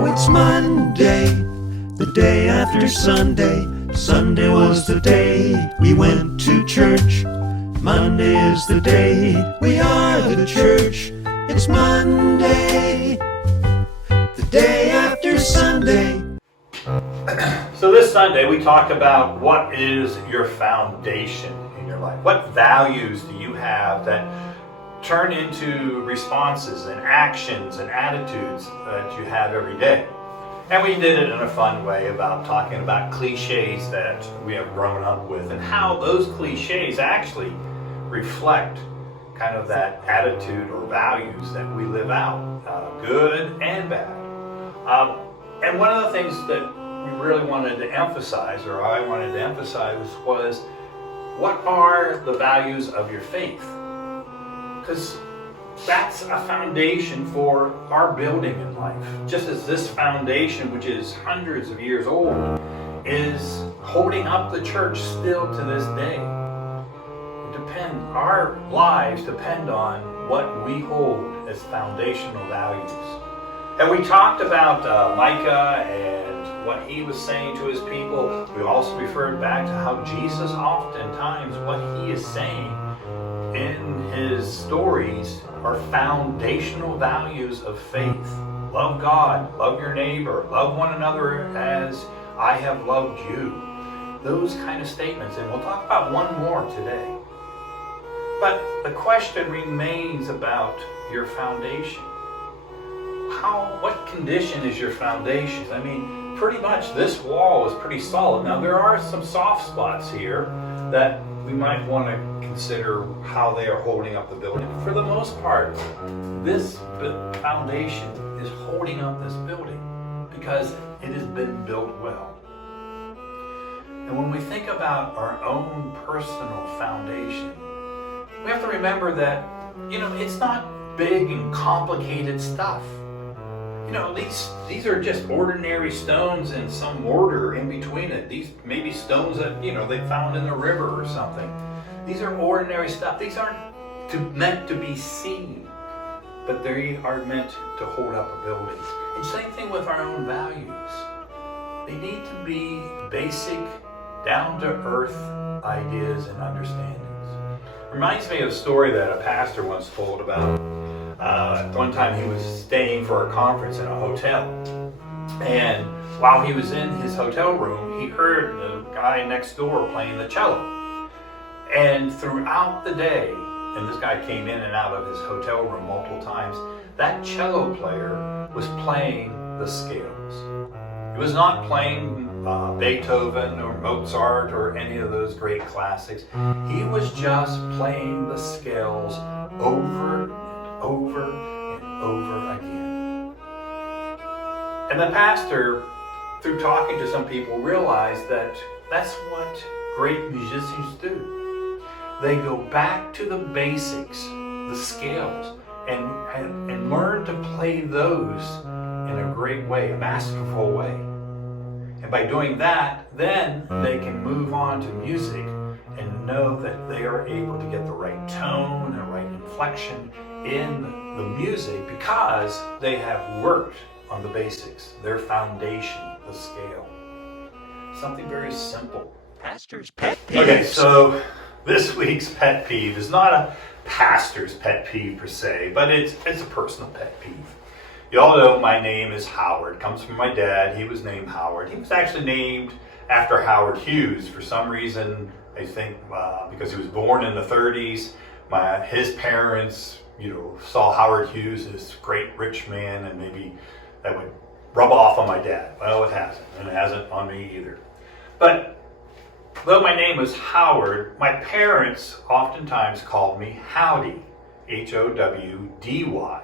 Oh, it's Monday, the day after Sunday. Sunday was the day we went to church. Monday is the day we are the church. It's Monday, the day after Sunday. So this Sunday we talked about what is your foundation in your life. What values do you have that turn into responses and actions and attitudes that you have every day? And we did it in a fun way about talking about cliches that we have grown up with and how those cliches actually reflect kind of that attitude or values that we live out, good and bad. And one of the things that we really wanted to emphasize, or I wanted to emphasize, was what are the values of your faith? Because that's a foundation for our building in life. Just as this foundation, which is hundreds of years old, is holding up the church still to this day. Our lives depend on what we hold as foundational values. And we talked about Micah and what he was saying to his people. We also referred back to how Jesus oftentimes, what he is saying in his stories are foundational values of faith. Love God, love your neighbor, love one another as I have loved you. Those kind of statements. And we'll talk about one more today. But the question remains about your foundation. What condition is your foundation? I mean, pretty much this wall is pretty solid. Now there are some soft spots here that we might want to consider how they are holding up the building. For the most part, this foundation is holding up this building because it has been built well. And when we think about our own personal foundation, we have to remember that, it's not big and complicated stuff. These are just ordinary stones and some mortar in between it. These may be stones that, they found in the river or something. These are ordinary stuff. These aren't meant to be seen, but they are meant to hold up a building. And same thing with our own values. They need to be basic, down-to-earth ideas and understandings. Reminds me of a story that a pastor once told about. One time he was staying for a conference in a hotel, and while he was in his hotel room, he heard the guy next door playing the cello. And throughout the day, and this guy came in and out of his hotel room multiple times, that cello player was playing the scales. He was not playing Beethoven or Mozart or any of those great classics. He was just playing the scales over and over and over again. And the pastor, through talking to some people, realized that that's what great musicians do. They go back to the basics, the scales, and learn to play those in a great way, a masterful way. And by doing that, then they can move on to music and know that they are able to get the right tone and right inflection in the music because they have worked on the basics, their foundation, the scale. Something very simple. Pastor's pet peeve. Okay, so this week's pet peeve is not a pastor's pet peeve per se, but it's a personal pet peeve. You all know my name is Howard. It comes from my dad. He was named Howard. He was actually named after Howard Hughes for some reason. I think because he was born in the 30s. His parents, saw Howard Hughes as a great rich man, and maybe that would rub off on my dad. Well, it hasn't, and it hasn't on me either. But though my name was Howard, my parents oftentimes called me Howdy, Howdy.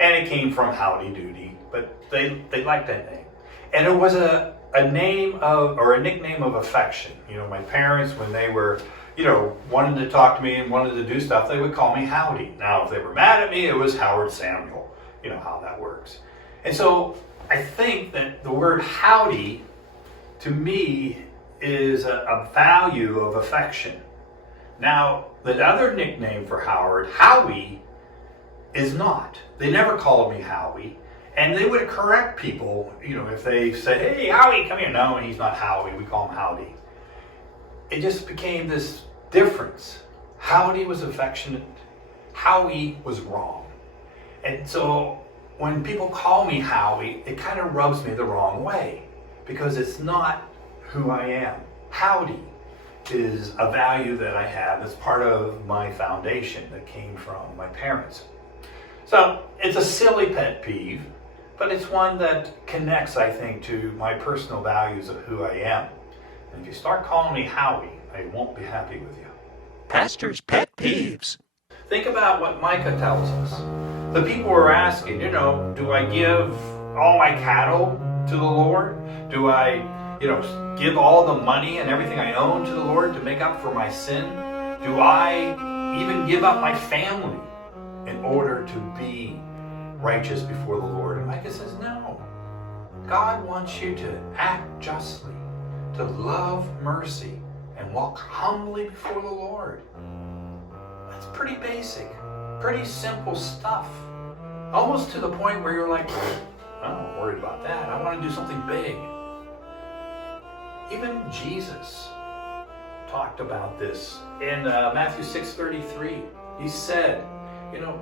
And it came from Howdy Doody, but they liked that name. And it was a name of, or a nickname of affection. My parents, when they were, wanted to talk to me and wanted to do stuff, they would call me Howdy. Now, if they were mad at me, it was Howard Samuel. You know how that works. And so I think that the word howdy, to me, is a value of affection. Now, the other nickname for Howard, Howie, is not. They never called me Howie. And they would correct people, if they said, "Hey, Howie, come here." No, he's not Howie. We call him Howdy. It just became this difference. Howdy was affectionate. Howie was wrong. And so when people call me Howie, it kind of rubs me the wrong way because it's not who I am. Howdy is a value that I have as part of my foundation that came from my parents. So it's a silly pet peeve, but it's one that connects, I think, to my personal values of who I am. And if you start calling me Howie, I won't be happy with you. Pastor's pet peeves. Think about what Micah tells us. The people were asking, do I give all my cattle to the Lord? Do I, give all the money and everything I own to the Lord to make up for my sin? Do I even give up my family in order to be righteous before the Lord? And Micah says, no. God wants you to act justly, to love mercy, and walk humbly before the Lord. That's pretty basic, pretty simple stuff. Almost to the point where you're like, I'm not worried about that. I want to do something big. Even Jesus talked about this in Matthew 6:33. He said,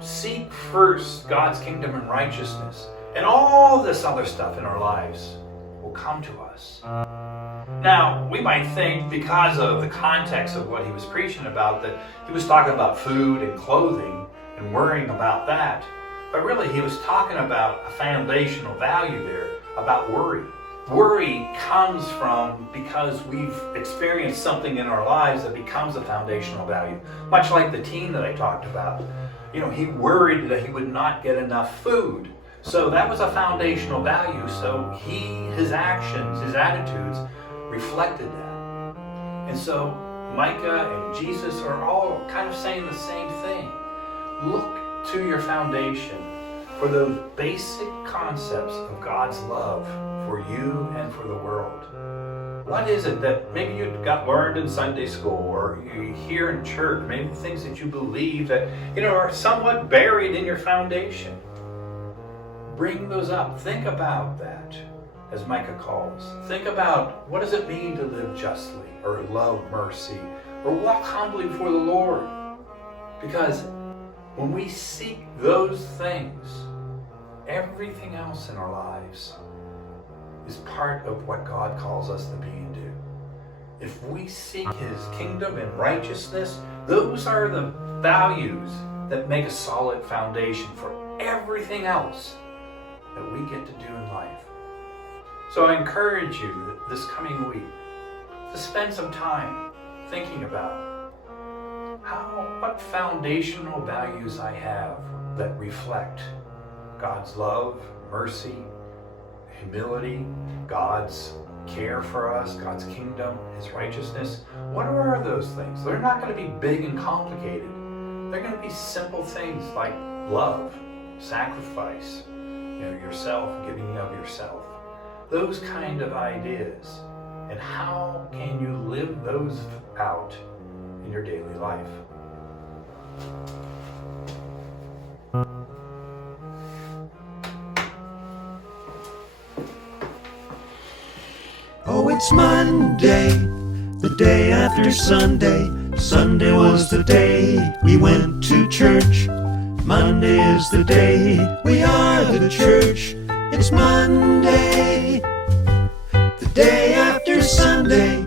seek first God's kingdom and righteousness, and all this other stuff in our lives will come to us. Now, we might think, because of the context of what he was preaching about, that he was talking about food and clothing and worrying about that. But really, he was talking about a foundational value there, about worry. Worry comes from because we've experienced something in our lives that becomes a foundational value. Much like the teen that I talked about. He worried that he would not get enough food. So that was a foundational value. So his actions, his attitudes reflected that. And so Micah and Jesus are all kind of saying the same thing. Look to your foundation for those basic concepts of God's love for you and for the world. What is it that maybe you got learned in Sunday school or you hear in church, maybe things that you believe that are somewhat buried in your foundation? Bring those up. Think about that, as Micah calls. Think about, what does it mean to live justly or love mercy or walk humbly before the Lord? Because when we seek those things, everything else in our lives is part of what God calls us to be and do. If we seek his kingdom and righteousness, those are the values that make a solid foundation for everything else that we get to do in life. So I encourage you this coming week to spend some time thinking about what foundational values I have that reflect God's love, mercy, humility, God's care for us, God's kingdom, his righteousness. What are those things? They're not going to be big and complicated. They're going to be simple things like love, sacrifice, yourself, giving of yourself. Those kind of ideas. And how can you live those out in your daily life? Oh, it's Monday, the day after Sunday. Sunday was the day we went to church. Monday is the day we are the church. It's Monday, the day after Sunday.